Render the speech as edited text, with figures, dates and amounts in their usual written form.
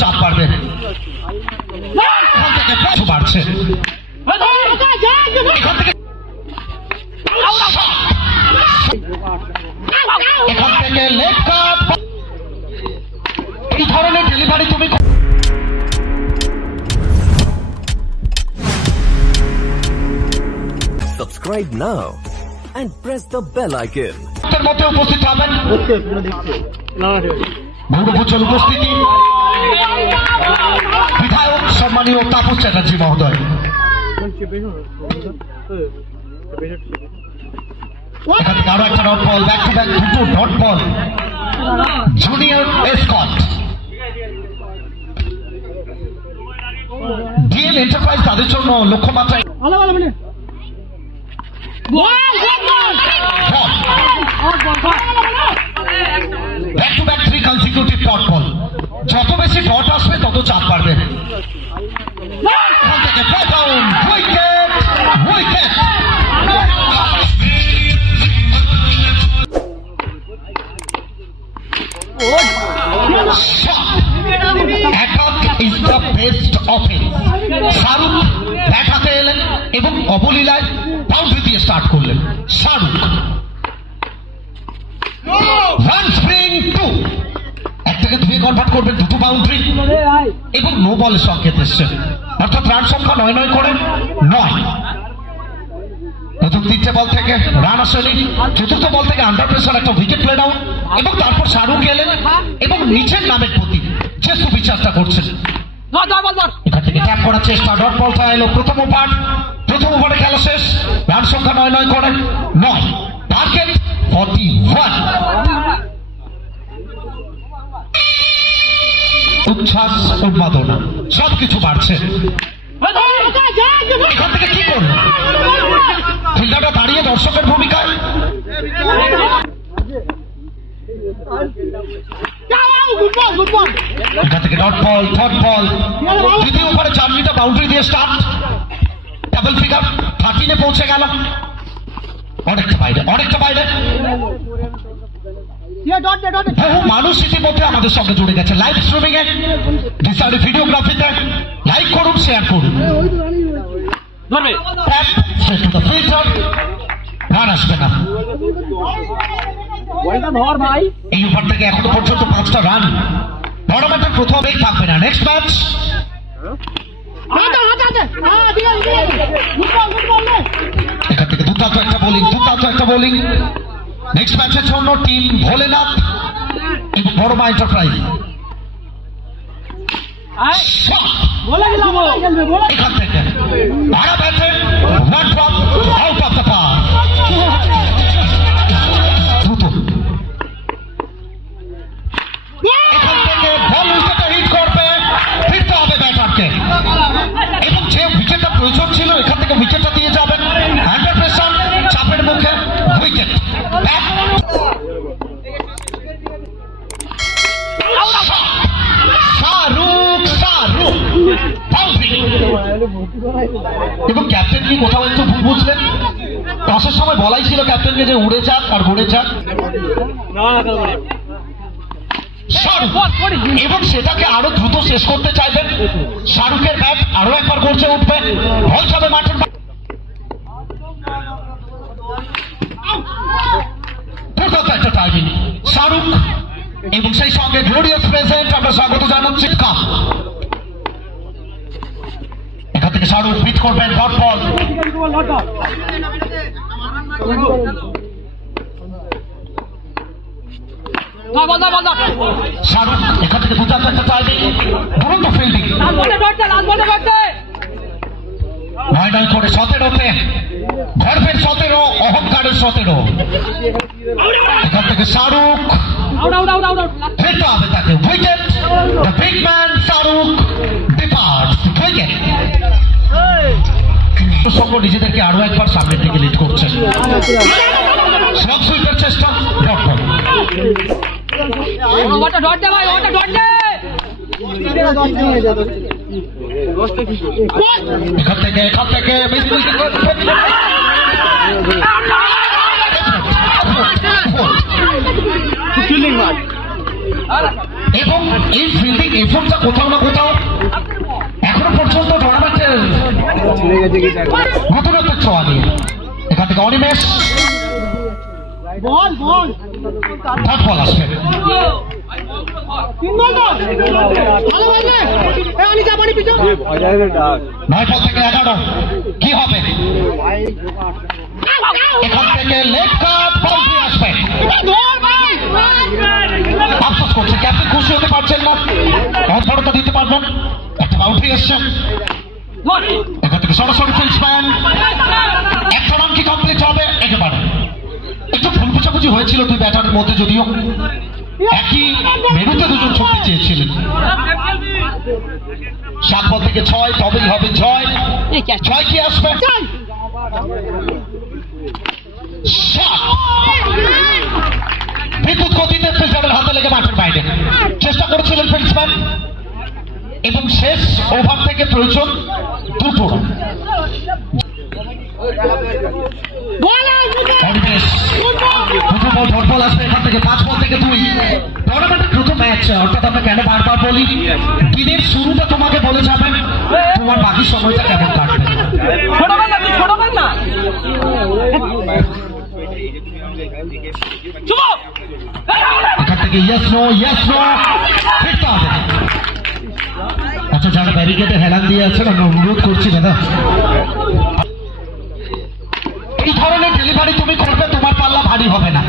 চাপ পারবে বাড়ছে এখান থেকে লেগ কাট এই ধরনের ডেলিভারি তুমি Subscribe now and press the bell icon. এর মধ্যে উপস্থিত হবেন ভৌরভূষণ উপস্থিতি বিধায়ক সম্মানীয় তাপস চ্যাটার্জি মহোদয়। এখান থেকে আরো একটা dot ball, back to back দুটো ডট বল জুনিয়র এসকট ডিএল এন্টারপ্রাইজ তাদের জন্য লক্ষ্যমাত্রায় back to back 3 consecutive dot ball. যত বেশি ডট আসবে তত চাপ বাড়বে। Wicket wicket attack is the best offence. Shahrukh bat হাতে এলেন এবং অবলীলায় বাউন্ডারি দিয়ে স্টার্ট করলেন। শাহরুখ রান স্প্রিং 2 এক থেকে 2 কনভার্ট করবেন, দুটো বাউন্ডারি এবং নো বলের সংকেত এসছে, অর্থাৎ রান সংখ্যা 9 করে 9। প্রথম 3টে বল থেকে রান আসেনি, চতুর্থ বল থেকে আন্ডার প্রেসার একটা উইকেট প্লে ডাউন এবং তারপর শাহরুখ এলেন এবং নিচের নামের প্রতি যে সুবিচারটা করছেন এখান থেকে ট্যাপ করার চেষ্টা, ডট বলটা এলো। প্রথম ওভারে খেলা শেষ, রান সংখ্যা 9 করে 9, টার্গেট 41। উচ্ছ্বাস উন্মাদনা সবকিছু বাড়ছে। এখান থেকে কি করল ফিল্ডারটা দাঁড়িয়ে দর্শকের ভূমিকায় এখান থেকে ডট বল, থার্ড বল, দ্বিতীয় ওভারে 4টা বাউন্ডারি দিয়ে স্টার্ট, ডাবল ফিগার 13-এ পৌঁছে গেল। অনেকটা বাইরে বহু মানুষ ইতিমধ্যে আমাদের সঙ্গে জুড়ে গেছে লাইভ স্ট্রিমিং এ, ডিসাইড ভিডিওগ্রাফিতে। লাইক করুন, শেয়ার করুন। রান আসবে না এই ওভার থেকে এখনো পর্যন্ত 5টা রান। টুর্নামেন্টের প্রথমেই থাকবে না। নেক্সট ম্যাচ এখান থেকে দুর্দান্ত একটা বোলিং। নেক্সট ম্যাচের জন্য টিম ভোলেনাথ এবং বড়মা এন্টারপ্রাইজ। এখান থেকে ভাড়া ব্যাটে run drop out of the park. এখান থেকে বল উইকেটে হিট করবে, ফিরতে হবে ব্যাটারকে এবং যে উইকেটটা প্রয়োজন ছিল এখান থেকে উইকেটটা দিয়ে যাবেন। আন্ডার প্রেসার, চাপের মুখে উইকেট। এবং ক্যাপ্টেন কি কোথাও একটু ভুল বুঝলেন। টসের সময় বলাই ছিল ক্যাপ্টেনকে যে উড়ে যাক আর ঘুরে যাক, এবং সেটাকে আরো দ্রুত শেষ করতে চাইবেন। শাহরুখের ব্যাট আরো একবার গর্জে উঠবে, বল যাবে মাঠের একটা টাইমিং শাহরুখ এবং সেই সঙ্গে গ্লোরিয়াস প্রেজেন্ট আমরা স্বাগত জানাচ্ছি। এখান থেকে শাহরুখ হিট করবেন ডট বল। শাহরুখ এখান থেকে দুর্দান্ত একটা টাইমিং, দুরন্ত ফিল্ডিং। 9 করে 17তে গর্বের 17, অহংকারের 17। এখান থেকে শাহরুখ ফিরতে হবে তাকে। Wicket, the big man Shahrukh departs. Wicket. সঙ্গে নিজেদেরকে আরো একবার সামনের দিকে লিড করছেন। স্লগ সুইপের চেষ্টা, ডট বল। এখান থেকে ফিল্ডিং মাঠ এবং এই ফিল্ডিং এফোর্টটা কোথাও না কোথাও এখনো পর্যন্ত টুর্নামেন্টের নতুনত্বের ছোঁয়া নিয়ে। এখান থেকে অনিমেষ থার্ড বল আসবে। 9 বল থেকে 11 কি হবে? এখান থেকে লেগ কাট বাউন্ডারি আসবে। আফসোস করছে ক্যাপ্টেন, খুশি হতে পারছেন না, অন্তরতা দিতে পারবেন। একটা বাউন্ডারি এসছে, এখান থেকে সরাসরি ফিল্ডসম্যান। একটা রান কি কমপ্লিট হবে? একেবারে একটু ভুল বোঝাবুঝি হয়েছিল দুই ব্যাটারের মধ্যে, যদিও একই মেরুতে দুজন ছুটতে চেয়েছিলেন। 7 বল থেকে 6, তবেই হবে জয়। 6 কি আসবে? বিদ্যুৎ গতিতে ফিল্ডারের হাতে লেগে মাঠের বাইরে চেষ্টা করেছিলেন ফিল্ডসম্যান, এবং শেষ ওভার থেকে প্রয়োজন 2 রান। ডট বল আসবে এখান থেকে। 5 বল থেকে 2। টুর্নামেন্টের প্রথম ম্যাচ, অর্থাৎ আমরা কেন বারবার বলি দিনের শুরুটা তোমাকে বলে যাবে তোমার বাকি সময়টা কেমন কাটবে। এখান থেকে ইয়েস নো ফিরতে হবে। আচ্ছা, যারা ব্যারিকেডে হেলান দিয়ে আছেন আমি অনুরোধ করছি দাদা, এই ধরনের ডেলিভারি তুমি করবে, তোমার পাল্লা ভারী হবে না।